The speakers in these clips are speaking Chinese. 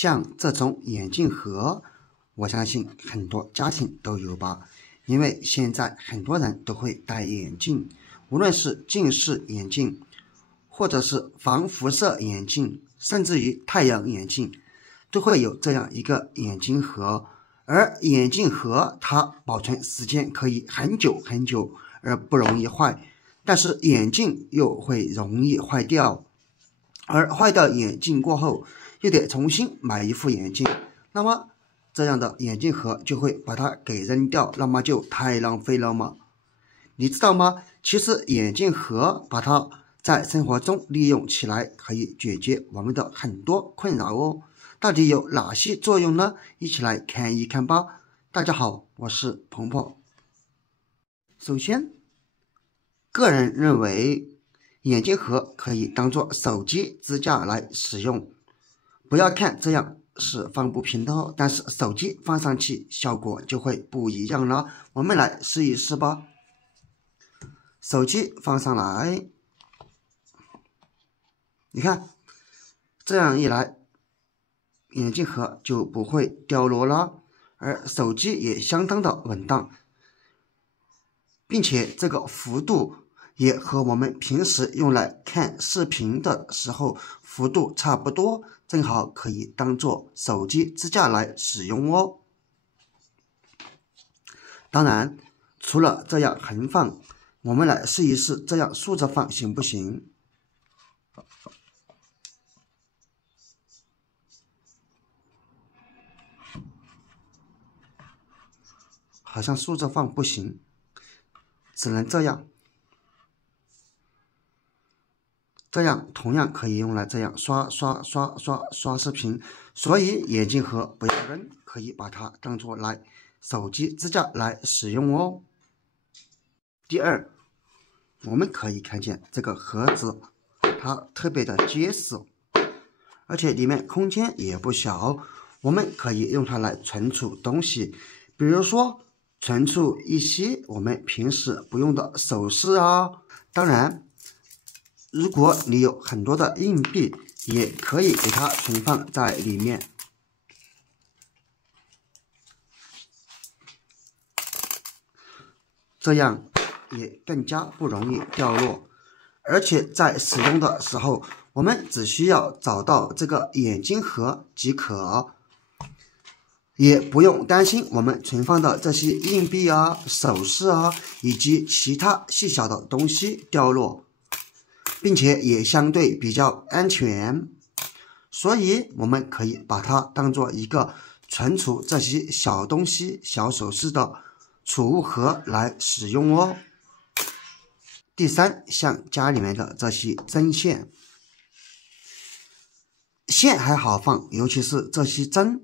像這種眼鏡盒，我相信很多家庭都有吧，因為現在很多人都會戴眼鏡，無論是近視眼鏡，或者是防輻射眼鏡，甚至於太陽眼鏡，都會有這樣一個眼鏡盒。而眼鏡盒它保存時間可以很久很久，而不容易壞，但是眼鏡又會容易壞掉，而壞掉眼鏡過後又得重新買一副眼鏡，那麼這樣的眼鏡盒就會把它給扔掉，那麼就太浪費了嘛。你知道嗎？其實眼鏡盒把它在生活中利用起來，可以解決我們的很多困擾哦。到底有哪些作用呢？一起来看一看吧。大家好，我是鹏鹏。首先，個人認為眼鏡盒可以當做手機支架來使用。不要看這樣是放不平的哦，但是手機放上去效果就會不一樣了。我們來試一試吧。手機放上來，你看，這樣一來，眼鏡盒就不會掉落了，而手機也相當的穩当，並且這個幅度也和我們平時用來看視頻的時候幅度差不多，正好可以當做手機支架來使用哦。當然，除了這樣橫放，我們來試一試這樣豎着放行不行？好像豎着放不行，只能这樣。这樣同樣可以用來這樣刷視頻，所以眼鏡盒不要扔，可以把它當做來手機支架來使用哦。第二，我們可以看見這個盒子它特別的結實，而且裡面空間也不小，我們可以用它來存儲東西，比如說存儲一些我們平時不用的首飾啊。當然，如果你有很多的硬幣，也可以給它存放在裡面。這樣也更加不容易掉落，而且在使用的時候，我們只需要找到這個眼鏡盒即可。也不用擔心我們存放的這些硬幣啊、首飾啊，以及其他細小的東西掉落，並且也相對比較安全，所以我們可以把它當做一個存儲這些小東西、小首飾的儲物盒來使用哦。第三，像家裡面的這些針線，線還好放，尤其是這些針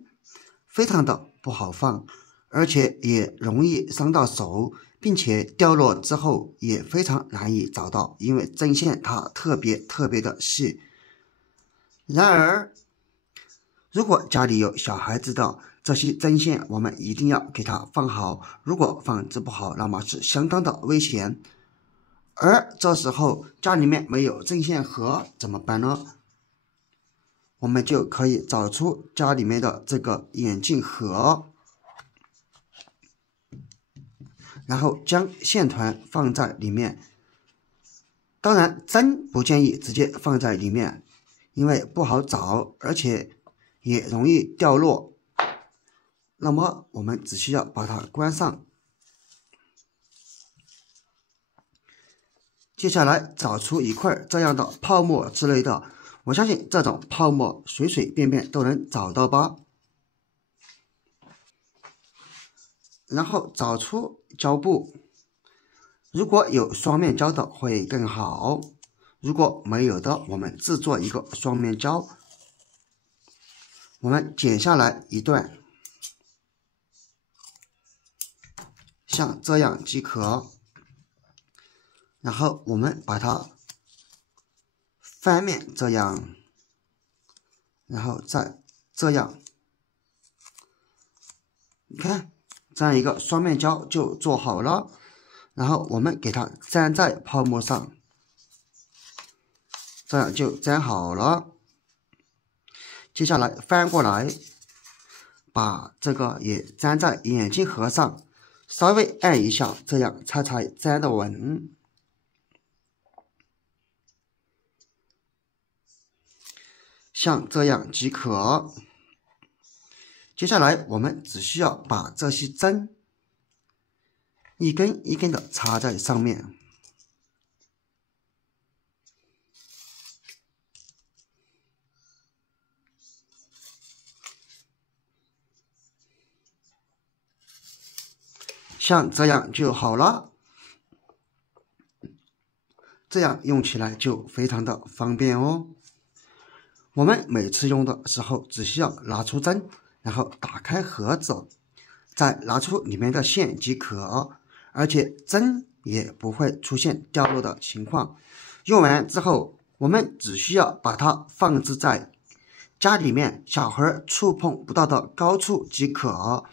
非常的不好放，而且也容易傷到手，並且掉落之後也非常難以找到，因為針線它特別的細。然而，如果家裡有小孩子的這些針線，我們一定要給它放好，如果放置不好，那麼是相當的危險。而這時候家裡面沒有針線盒怎麼辦呢？我們就可以找出家裡面的這個眼鏡盒，然後將線團放在裡面。當然，針不建議直接放在裡面，因為不好找，而且也容易掉落。那麼我們只需要把它關上。接下來找出一塊這樣的泡沫之類的，我相信這種泡沫隨隨便便都能找到吧。然後找出膠布，如果有雙面膠的會更好，如果沒有的，我們制作一個雙面膠。我們剪下來一段，像這樣即可。然後我們把它翻面這樣，然後再這樣，你看这樣一個雙面膠就做好了。然後我們給它粘在泡沫上，這樣就粘好了。接下来翻過來，把這個也粘在眼鏡盒上，稍微按一下，這樣才粘得穩。像這樣即可。接下来我們只需要把這些針一根一根的插在上面。像这樣就好了，這樣用起來就非常的方便哦。我們每次用的時候，只需要拿出針，然後打開盒子，再拿出裡面的線即可，而且針也不會出現掉落的情況。用完之後，我們只需要把它放置在家裡面小孩觸碰不到的高處即可，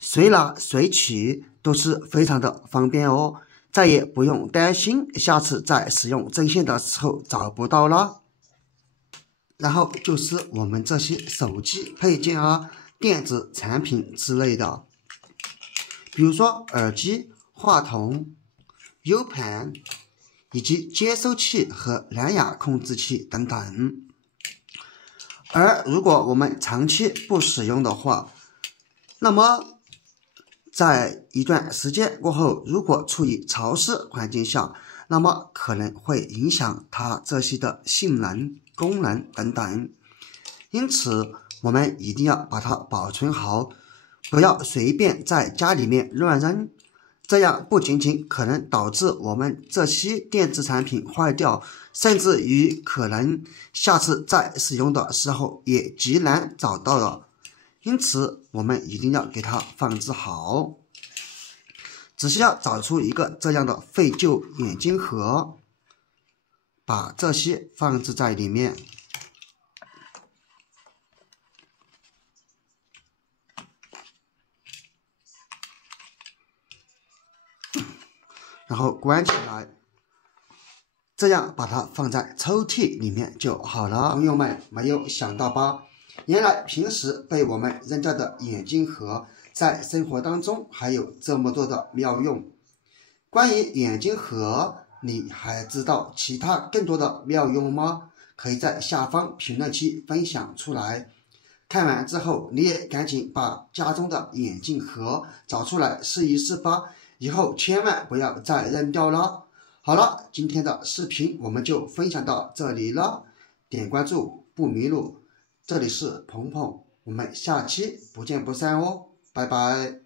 隨拿隨取都是非常的方便哦，再也不用擔心下次在使用針線的時候找不到了。然後就是我們這些手機配件啊、電子產品之類的，比如說耳機、話筒、U 盤以及接收器和藍牙控制器等等。而如果我們長期不使用的話，那麼在一段時間過後，如果處於潮濕環境下，那麼可能會影響它這些的性能、功能等等。因此我們一定要把它保存好，不要隨便在家裡面亂扔，這樣不僅僅可能導致我們這些電子產品壞掉，甚至於可能下次再使用的時候也極難找到了。因此我們一定要給它放置好。只需要找出一個這樣的廢舊眼鏡盒，把這些放置在裡面，然後關起来，這樣把它放在抽屉裡面就好了。朋友們沒有想到吧？原來平時被我們扔掉的眼鏡盒，在生活當中還有這麼多的妙用。關於眼鏡盒，你還知道其他更多的妙用嗎？可以在下方評論區分享出來。看完之後，你也趕緊把家中的眼鏡盒找出來試一試吧，以後千萬不要再扔掉了。好了，今天的視頻我們就分享到這裡了，點關注不迷路。這裡是鹏鹏，我們下期不見不散哦，拜拜。